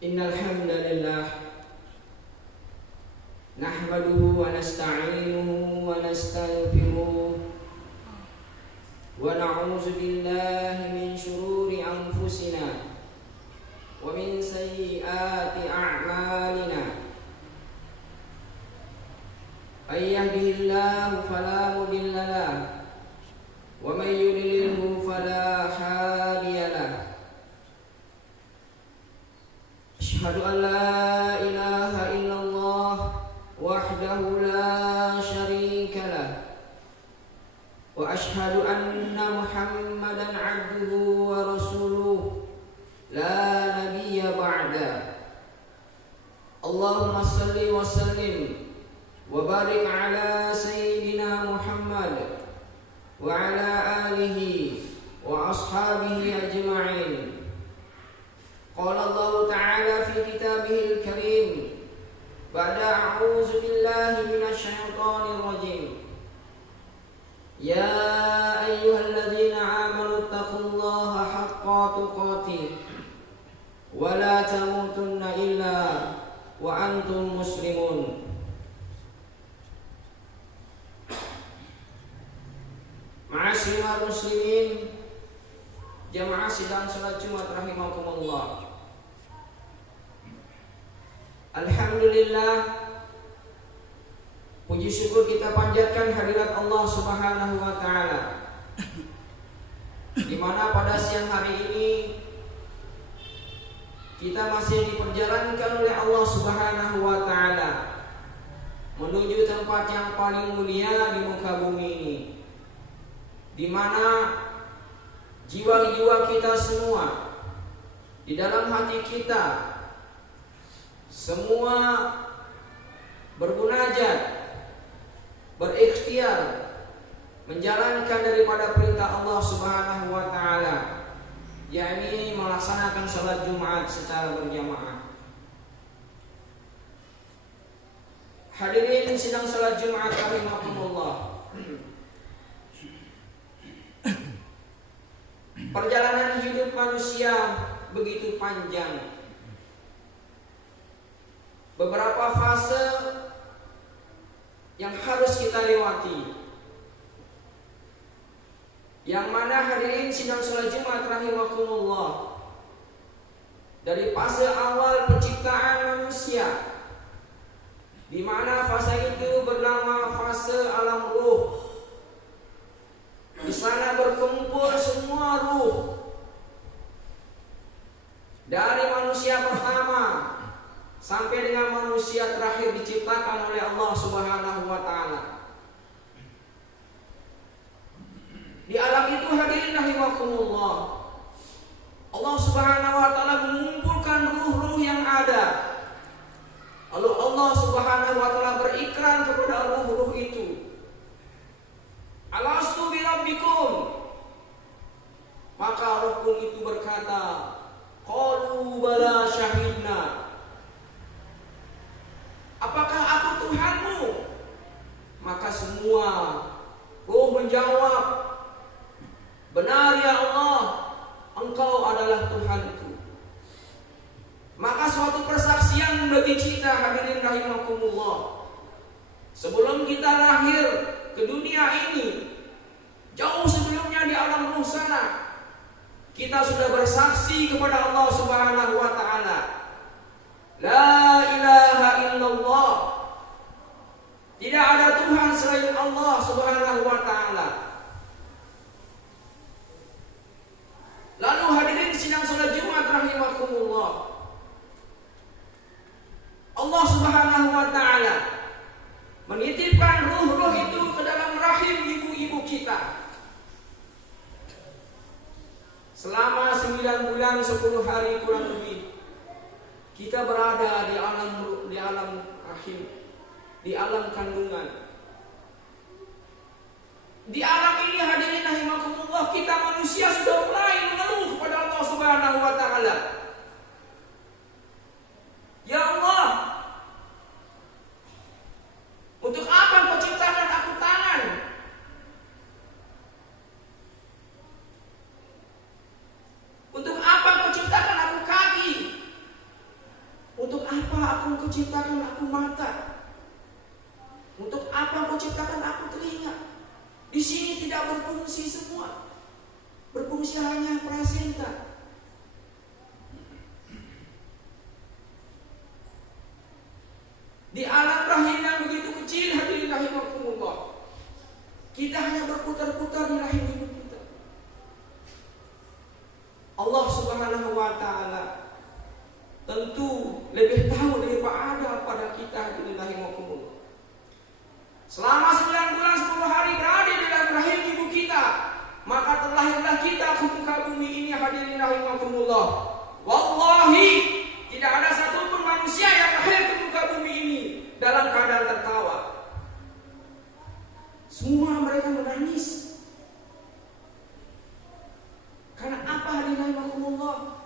Innal hamdalillah nahmaduhu wa nasta'inuhu wa nastaghfiruh wa na'udzu billahi min shururi anfusina wa min sayyiati a'malina. May yahdihillahu fala mudilla lahu wa may yudlilhu fala hadiya lahu. Asyhadu an la ilaha illallah wahdahu la syarika lah wa asyhadu anna Muhammadan abduhu wa rasuluh la nabiyya ba'da. Allahumma salli wa sallim wa barik ala sayyidina Muhammad wa ala alihi wa ashabihi ajma'in. Qala Allah Ta'ala fi kitabihil karim ba'da a'udzu billahi minasy syaithanir rajim. Ya ayyuhalladzina amanu taqullaha haqqa tuqatih wa la tamutunna illa wa antum muslimun. Ma'asyiral muslimin, jamaah sidang salat Jumat rahimakumullah. Alhamdulillah, puji syukur kita panjatkan hadirat Allah Subhanahu wa taala, di mana pada siang hari ini kita masih diperjalankan oleh Allah Subhanahu wa taala menuju tempat yang paling mulia di muka bumi ini, di mana jiwa-jiwa kita semua, di dalam hati kita semua bermunajat, berikhtiar menjalankan daripada perintah Allah Subhanahu wa taala, yakni melaksanakan salat Jumat secara berjamaah. Hadirin sidang salat Jumat rahimakumullah. Perjalanan hidup manusia begitu panjang. Beberapa fase yang harus kita lewati, yang mana hadirin sidang salat Jumat rahimakumullah, dari fase awal penciptaan manusia, di mana fase itu bernama fase alam ruh. Di sana berkumpul semua ruh, dari manusia pertama sampai dengan manusia terakhir diciptakan oleh Allah Subhanahu wa taala. Di alam itu hadirin rahimakumullah, Allah Subhanahu wa taala mengumpulkan ruh-ruh yang ada. Lalu Allah Subhanahu wa taala berikrar kepada ruh-ruh itu, Alastu birabbikum. Maka ruh itu berkata, qalu bala syahidna. Apakah aku Tuhanmu? Maka semua ruh menjawab, benar ya Allah, Engkau adalah Tuhanku. Maka suatu persaksian bagi kita hadirin rahimakumullah, sebelum kita lahir ke dunia ini, jauh sebelumnya di alam ruh sana, kita sudah bersaksi kepada Allah Subhanahu wa taala, la ilaha illallah, tidak ada Tuhan selain Allah Subhanahu wa taala. Lalu hadirin sidang salat Jumat rahimakumullah, Allah Subhanahu wa taala menitipkan ruh-ruh itu ke dalam rahim ibu-ibu kita. Selama 9 bulan 10 hari kurang lebih, kita berada di alam rahim, di alam kandungan. Di alam ini hadirin rahimakumullah, kita manusia sudah mulai mengeluh kepada Allah Subhanahu wa taala. Ya Allah, untuk apa Kau ciptakan aku tangan? Untuk apa Kau ciptakan aku kaki? apa engkau ciptakan aku mata? Untuk apa engkau ciptakan aku telinga? Di sini tidak berfungsi semua. Berfungsi hanya prasenta. Di alam rahim yang begitu kecil, hadirin rahimakumullah, kita hanya berputar-putar di rahim ibu kita. Allah Subhanahu wa taala tentu lebih tahu daripada kita, hadirin rahimakumullah. Selama 9 bulan 10 hari berada di dalam rahim ibu kita, maka terlahirlah kita ke muka bumi ini, hadirin rahimakumullah. Wallahi, tidak ada satupun manusia yang lahir ke muka bumi ini dalam keadaan tertawa. Semua mereka menangis. Karena apa, hadirin rahimakumullah?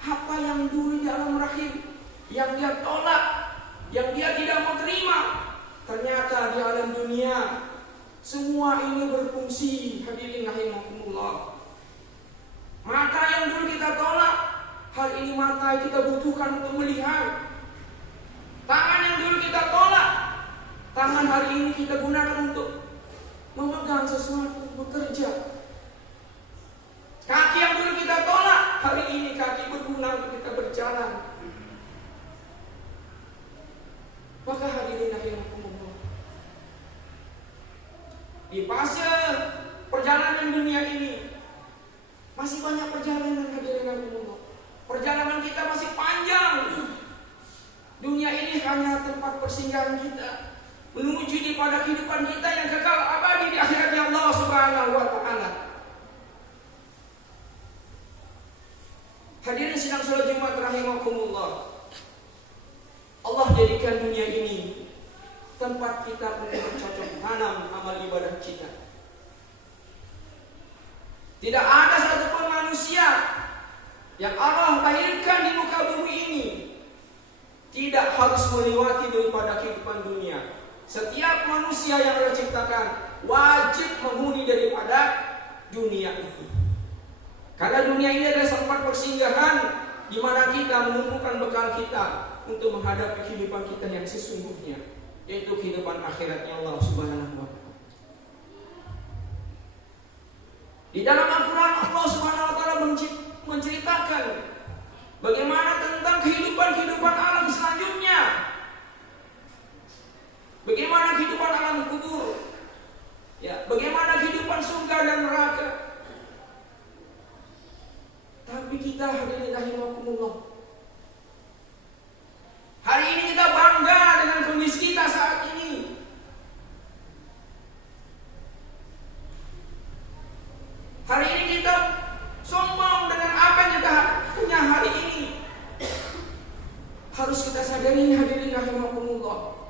Apa yang dulu di alam rahim, yang dia tolak, yang dia tidak mau terima, ternyata di alam dunia semua ini berfungsi, hadirin rahimakumullah. Mata yang dulu kita tolak, hal ini mata yang kita butuhkan untuk melihat. Tangan yang dulu kita tolak, tangan hari ini kita gunakan untuk memegang sesuatu, bekerja. Kaki yang dulu kita tolak, hari ini kaki berguna untuk kita berjalan. Maka hadirin rahimakumullah, di fase perjalanan dunia ini masih banyak perjalanan, hadirin rahimakumullah. Perjalanan kita masih panjang. Dunia ini hanya tempat persinggahan kita menuju pada kehidupan kita yang kekal abadi di akhiratnya Allah Subhanahu wa taala. Hadirin sidang salat Jumat rahimakumullah, Allah jadikan dunia ini tempat kita untuk bercocok tanam amal ibadah kita. Tidak ada satupun manusia yang Allah lahirkan di muka bumi ini tidak harus melewati daripada kehidupan dunia. Setiap manusia yang Allah ciptakan wajib menghuni daripada dunia itu. Karena dunia ini adalah tempat persinggahan di mana kita mengumpulkan bekal kita untuk menghadapi kehidupan kita yang sesungguhnya, yaitu kehidupan akhiratnya Allah Subhanahu wa taala. Di dalam Al-Qur'an Allah Subhanahu wa taala menceritakan bagaimana tentang kehidupan alam selanjutnya. Bagaimana kehidupan alam kubur. Ya, bagaimana kehidupan surga dan neraka. Tapi kita, hadirin rahimakumullah, hari ini kita bangga dengan kondisi kita saat ini. Hari ini kita sombong dengan apa yang kita punya hari ini. Harus kita sadari, hadirin rahimakumullah,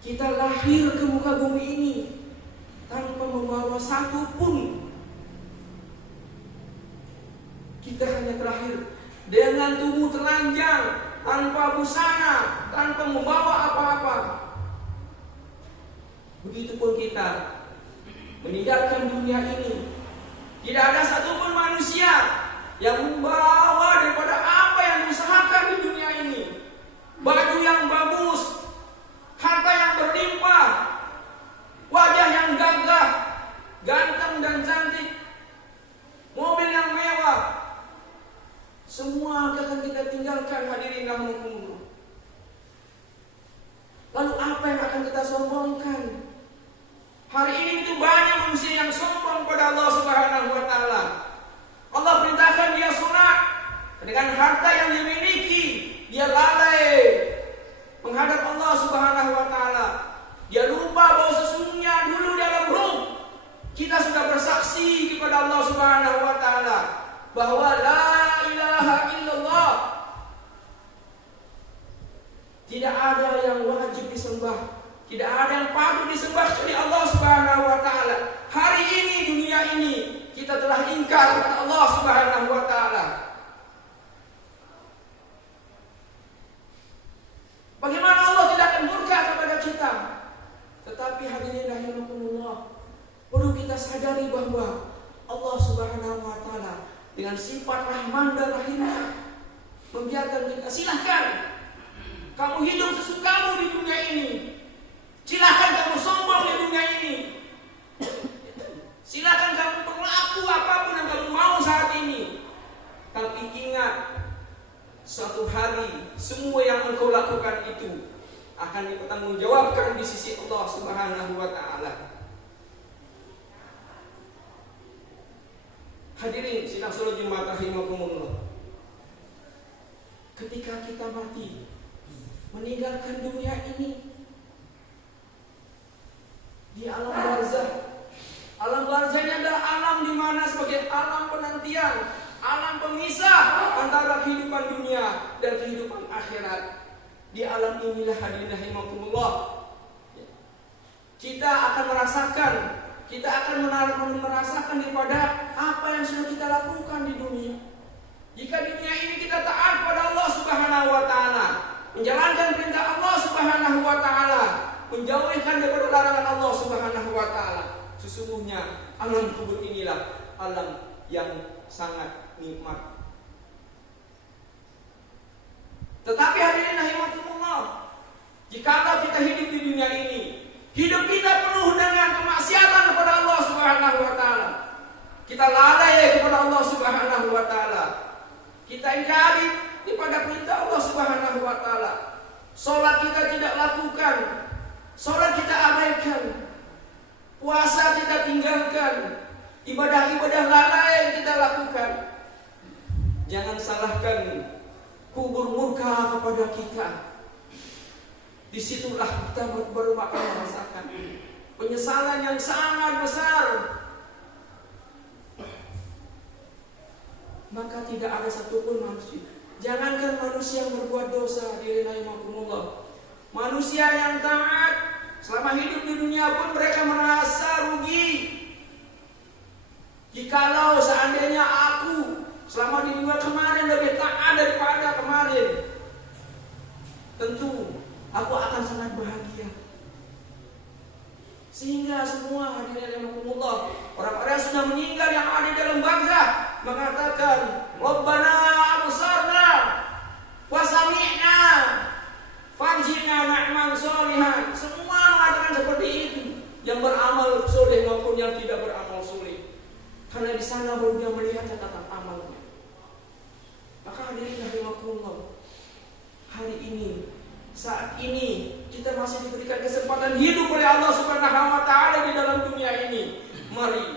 kita lahir ke muka bumi ini tanpa membawa satu pun. Kita hanya terlahir dengan tubuh telanjang, tanpa busana, tanpa membawa apa-apa. Begitupun kita meninggalkan dunia ini, tidak ada satupun manusia yang membawa daripada apa yang diusahakan di dunia ini. Baju yang bagus, harta yang berlimpah, wajah yang gagah, ganteng dan cantik, mobil yang mewah, semua akan kita tinggalkan, hadirin rahimakumullah. Lalu apa yang akan kita sombongkan? Hari ini itu banyak manusia yang sombong pada Allah Subhanahu wa taala. Allah perintahkan dia sunat, dengan harta yang dimiliki dia lalai menghadap Allah Subhanahu wa taala. Dia lupa bahwa sesungguhnya dulu dalam ruh kita sudah bersaksi kepada Allah Subhanahu wa taala bahwa la ilaha illallah, tidak ada yang wajib disembah, tidak ada yang patut disembah kecuali Allah Subhanahu wa taala. Hari ini dunia ini kita telah ingkar kepada Allah Subhanahu wa taala. Bagaimana Allah tidak akan murka kepada kita? Tetapi hadirin rahimakumullah, perlu kita sadari bahwa Allah Subhanahu wa taala dengan sifat Rahman dan Rahimnya membiarkan kita. Silahkan Kamu hidup sesukamu di dunia ini. Silakan kamu sombong di dunia ini. Silakan kamu berlaku apapun yang kamu mau saat ini. Tapi ingat, suatu hari semua yang engkau lakukan itu akan dipertanggungjawabkan di sisi Allah Subhanahu wa taala. Hadirin sidang salat Jumat rahimakumullah. Ketika kita mati, meninggalkan dunia ini, di alam barzah. Alam barzah ini adalah alam di mana sebagai alam penantian, alam pemisah antara kehidupan dunia dan kehidupan akhirat. Di alam inilah hadirin rahimakumullah, kita akan merasakan daripada apa yang sudah kita lakukan di dunia. Jika dunia ini kita taat pada Allah Subhanahu wa taala, menjalankan perintah Allah Subhanahu wa taala, menjauhkan daripada larangan Allah Subhanahu wa taala, sesungguhnya alam kubur inilah alam yang sangat nikmat. Tetapi hadirin rahimakumullah, jika kita hidup di dunia ini, hidup kita penuh dengan kemaksiatan kepada Allah Subhanahu wa taala. Kita lalai kepada Allah Subhanahu wa taala. Kita ingkari kepada perintah Allah Subhanahu wa taala. Salat kita tidak lakukan, salat kita abaikan, puasa kita tinggalkan, ibadah-ibadah lalai kita lakukan. Jangan salahkan kubur murka kepada kita. Disitulah kita baru akan merasakan penyesalan yang sangat besar. Maka tidak ada satupun manusia, jangankan manusia yang berbuat dosa, hadirin rahimakumullah, manusia yang taat selama hidup di dunia pun mereka merasa rugi. Jikalau seandainya aku selama di dunia kemarin lebih taat daripada kemarin, tentu aku akan sangat bahagia. Sehingga semua hadirin rahimakumullah, orang-orang yang sudah meninggal yang ada di dalam barzah mengatakan, Rabbana absarna wa sami'na farjina na'mal sholihan. Semua mengatakan seperti itu, yang beramal soleh maupun yang tidak beramal soleh, karena di sana baru dia melihat catatan amalnya. Maka hadirin rahimakumullah, hari ini, saat ini kita masih diberikan kesempatan hidup oleh Allah Subhanahu wa taala di dalam dunia ini. Mari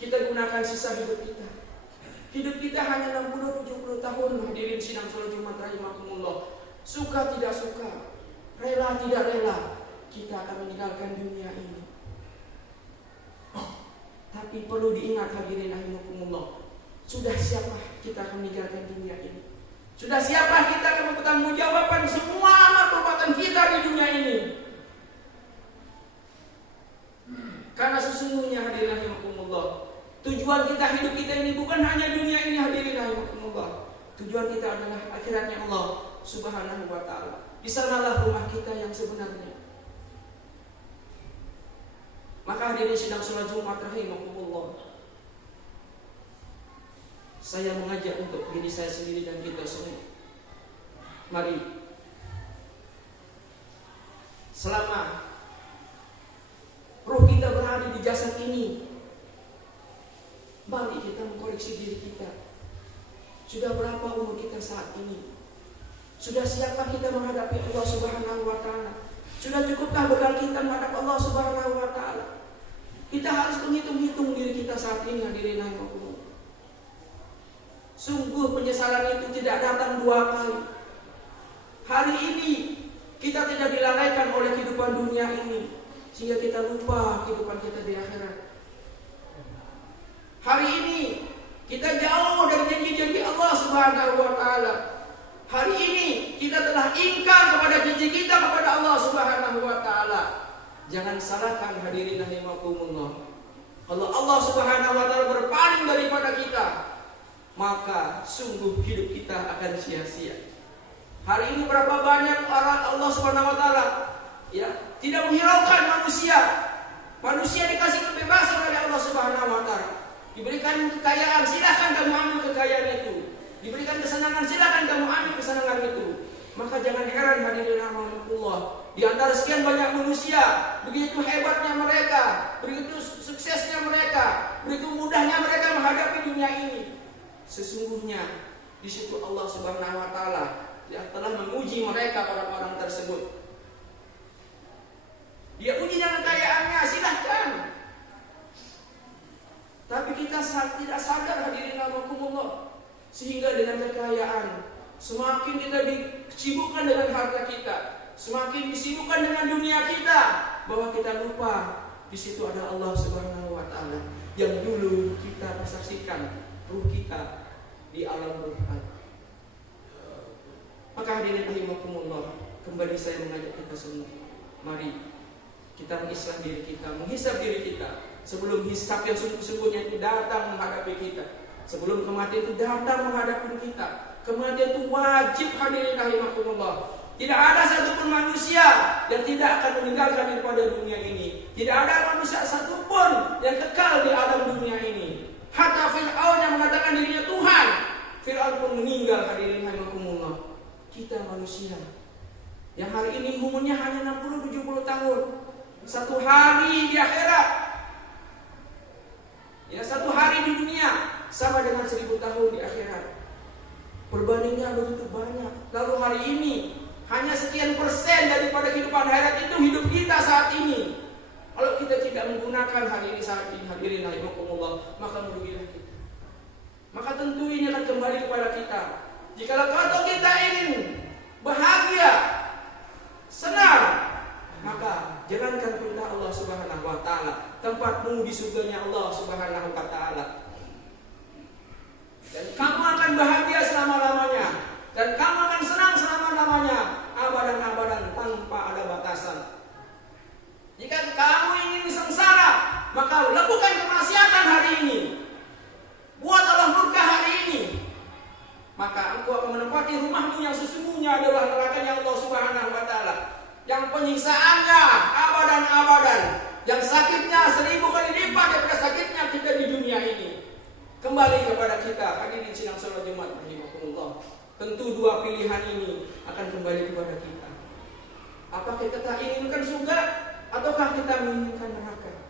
kita gunakan sisa hidup kita. Hidup kita hanya 60-70 tahun, hadirin sidang salat Jumat rahimakumullah. Suka tidak suka, rela tidak rela, kita akan meninggalkan dunia ini. Tapi perlu diingat hadirin rahimakumullah, sudah siapa kita akan meninggalkan dunia ini? Sudah siapa kita akan mempertanggungjawabkan semua amal perbuatan kita di dunia ini? Karena sesungguhnya hadirin rahimakumullah, tujuan kita hidup kita ini bukan hanya dunia ini, hadirin rahimakumullah. Tujuan kita adalah akhiratnya Allah Subhanahu wa taala. Di sanalah rumah kita yang sebenarnya. Maka hadirin sidang salat Jumat rahimakumullah, saya mengajak untuk diri saya sendiri dan kita semua. Mari, selama roh kita berada di jasad ini, mari kita mengkoreksi diri kita. Sudah berapa umur kita saat ini? Sudah siapkah kita menghadapi Allah Subhanahu wa taala? Sudah cukupkah bekal kita menghadap Allah Subhanahu wa taala? Kita harus menghitung-hitung diri kita saat ini, hadirin rahimakumullah. Sungguh penyesalan itu tidak datang dua kali. Hari ini kita tidak dilalaikan oleh kehidupan dunia ini, sehingga kita lupa kehidupan kita di akhirat. Hari ini kita jauh dari janji-janji Allah Subhanahu wa taala. Hari ini kita telah ingkar kepada janji kita kepada Allah Subhanahu wa taala. Jangan salahkan hadirin rahimakumullah, kalau Allah Subhanahu wa taala berpaling daripada kita, maka sungguh hidup kita akan sia-sia. Hari ini berapa banyak orang Allah Subhanahu wa taala tidak menghiraukan manusia. Manusia dikasih kebebasan oleh Allah Subhanahu wa taala. Diberikan kekayaan, silakan kamu ambil kekayaan itu. Diberikan kesenangan, silakan kamu ambil kesenangan itu. Maka jangan heran hadirin rahimakumullah, di antara sekian banyak manusia, begitu hebatnya mereka, begitu suksesnya mereka, begitu mudahnya mereka menghadapi dunia ini, sesungguhnya di situ Allah Subhanahu wa taala yang telah menguji mereka orang-orang tersebut. Dia uji dengan kekayaannya, silahkan. Tapi kita tidak sadar hadirin rahimakumullah, sehingga dengan kekayaan semakin kita disibukkan dengan harta kita, semakin disibukkan dengan dunia kita, bahwa kita lupa di situ ada Allah Subhanahu wa taala yang dulu kita saksikan ruh kita di alam ruhat. Maka hadirin rahimakumullah, kembali saya mengajak kita semua, mari kita mengislah diri kita, menghisab diri kita sebelum hisab yang sungguh-sungguhnya itu datang menghadapi kita, sebelum kematian itu datang menghadapi kita. Kematian itu wajib hadirin rahimakumullah. Tidak ada satupun manusia yang tidak akan meninggalkan daripada dunia ini. Tidak ada manusia satupun yang kekal di alam dunia ini. Hatta Fir'aun yang mengatakan dirinya Tuhan, Fir'aun pun meninggal hadirin rahimakumullah. Kita manusia yang hari ini umurnya hanya 60-70 tahun, satu hari di akhirat, ya satu hari di dunia sama dengan 1000 tahun di akhirat. Perbandingannya begitu banyak. Lalu hari ini hanya sekian persen daripada kehidupan akhirat itu hidup kita saat ini. Kalau kita tidak menggunakan hari ini saat ini, hadirin rahimakumullah, maka merugilah kita. Maka tentu ini akan kembali kepada kita. Jikalau kita ingin bahagia, senang, maka jalankan perintah Allah Subhanahu wa taala. Tempatmu di surganya Allah Subhanahu wa taala. Dan kamu akan bahagia selama-lamanya, dan kamu akan senang selama-lamanya, abadan-abadan tanpa ada batasan. Jika kamu ingin sengsara, maka lakukan kemaksiatan hari ini, buat Allah murka hari ini, maka engkau akan menempati rumahmu yang sesungguhnya adalah nerakanya Allah Subhanahu wa taala, yang penyiksaannya abadan-abadan, yang sakitnya 1000 kali lipat daripada sakitnya kita di dunia ini. Kembali kepada kita, hadirin sidang salat Jumat rahimakumullah. Tentu dua pilihan ini akan kembali kepada kita. Apakah kita inginkan surga ataukah kita menginginkan neraka?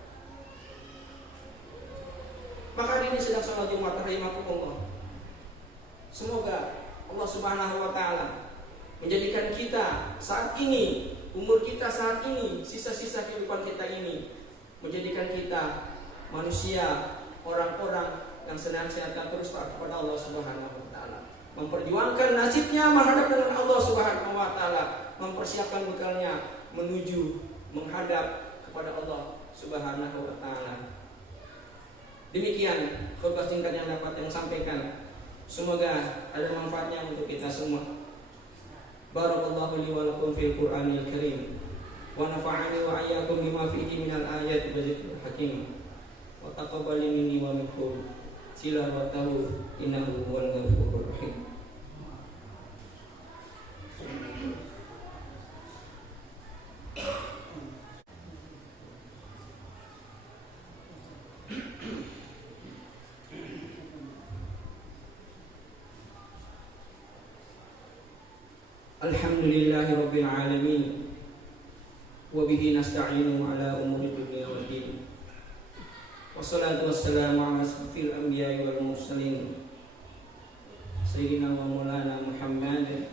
Maka hadirin sidang salat Jumat rahimakumullah, semoga Allah Subhanahu wa taala menjadikan kita saat ini, umur kita saat ini, sisa-sisa kehidupan kita ini, menjadikan kita manusia, orang-orang yang senantiasa terus kepada Allah Subhanahu wa taala, memperjuangkan nasibnya menghadap dengan Allah Subhanahu wa taala, mempersiapkan bekalnya menuju menghadap kepada Allah Subhanahu wa taala. Demikian khutbah singkat yang dapat yang sampaikan. Semoga ada manfaatnya untuk kita semua. Barakallahu li wa lakum fil Qur'anil Karim wa nafa'ani wa iyyakum bima fihi minal ayati wa dzikril hakim. Wa taqabbal minni wa minkum tilawatahu innahu huwal ghafurur rahim. Alhamdulillahi rabbil alamin wa bihi nasta'inu ala umuri dunya wad din. Wassalatu wassalamu ala asyrafil anbiya'i wal mursalin sayyidina wa maulana Muhammad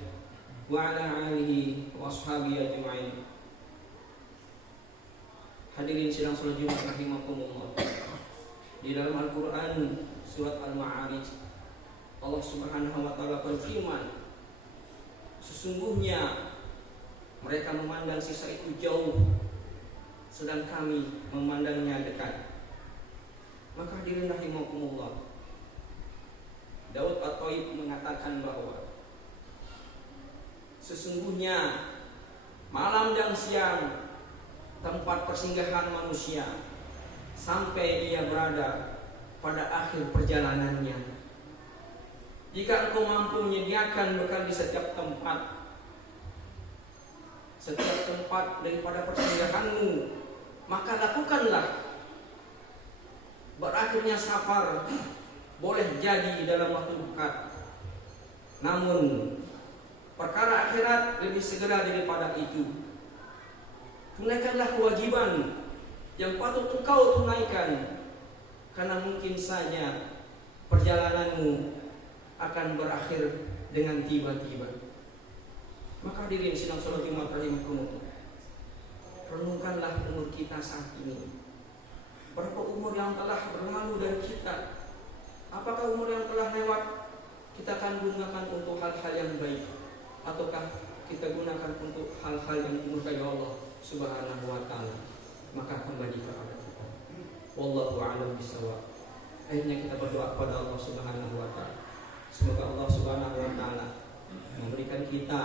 wa ala alihi wa ashabihi ajma'in. Hadirin sidang salat Jumat rahimakumullah. Di dalam Al-Qur'an surat Al-Ma'arij, Allah Subhanahu wa taala berfirman, sesungguhnya mereka memandang sisa itu jauh, sedang kami memandangnya dekat. Maka hadirin rahimakumullah, Daud At-Thaib mengatakan bahwa sesungguhnya malam dan siang tempat persinggahan manusia sampai dia berada pada akhir perjalanannya. Jika engkau mampu menyediakan bekal di setiap tempat daripada persinggahanmu, maka lakukanlah. Berakhirnya safar boleh jadi dalam waktu dekat, namun Perkara akhirat lebih segera daripada itu. Tunaikanlah kewajiban yang patut engkau tunaikan, karena mungkin saja perjalananmu akan berakhir dengan tiba-tiba. Maka hadirin sidang salat Jumat rahimakumullah, renungkanlah umur kita saat ini. Berapa umur yang telah berlalu dari kita? Apakah umur yang telah lewat kita akan gunakan untuk hal-hal yang baik, ataukah kita gunakan untuk hal-hal yang dimurkai Allah Subhanahu wa ta'ala? Maka kembali kepada kita. Wallahu a'lam bishawab. Akhirnya kita berdoa kepada Allah Subhanahu wa ta'ala. Semoga Allah Subhanahu wa ta'ala memberikan kita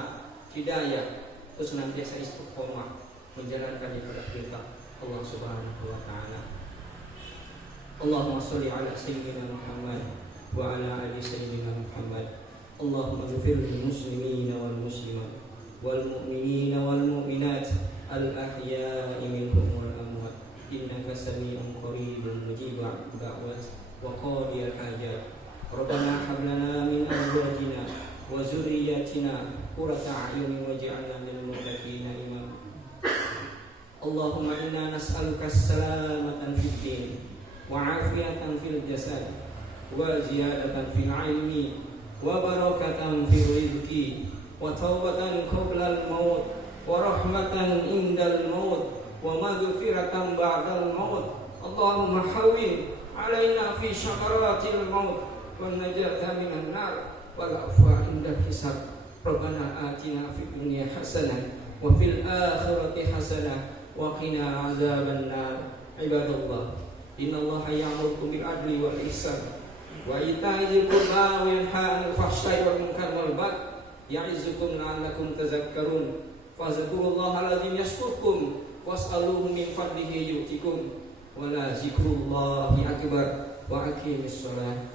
hidayah untuk senantiasa istiqomah menjalankan ibadah kita Allah Subhanahu wa ta'ala. Allahumma sholli ala sayyidina Muhammad wa ala ali sayyidina Muhammad. Allahumma ighfir lil muslimina wal muslimat wal mu'minina wal mu'minat al ahya'i minhum wal amwat innaka sami'un qaribun mujibud da'wat wa qadiyal hajat. Rabbana hab lana min azwajina wa zurriyyatina qurrata a'yunin waj'alna lil muttaqina imama. Allahumma inna nas'aluka as-salamatan fid din wa 'afiyatan fil jasad wa ziyadatan fil 'ilmi wa barakatan fil rizqi wa tawbatan qabla al-maut wa rahmatan indal maut wa maghfiratan ba'dal maut. Allahumma hawwin 'alaina fi syakaratil maut wan najata minan nar wal afwa indal hisab. Rabbana atina fid dunya hasanah wa fil akhirati hasanah wa qina azaban nar. Ibadallah, innallaha ya'murukum bil adli wal ihsan wa ita'i dzil qurba wa yanha 'anil fahsya'i wal munkari wal baghi ya'izukum la'allakum tadhakkarun. Fadhkurullaha alladzi yashkurkum was'aluhu min fadlihi yu'tikum wa la dzikrullahi akbar wa aqimis shalah.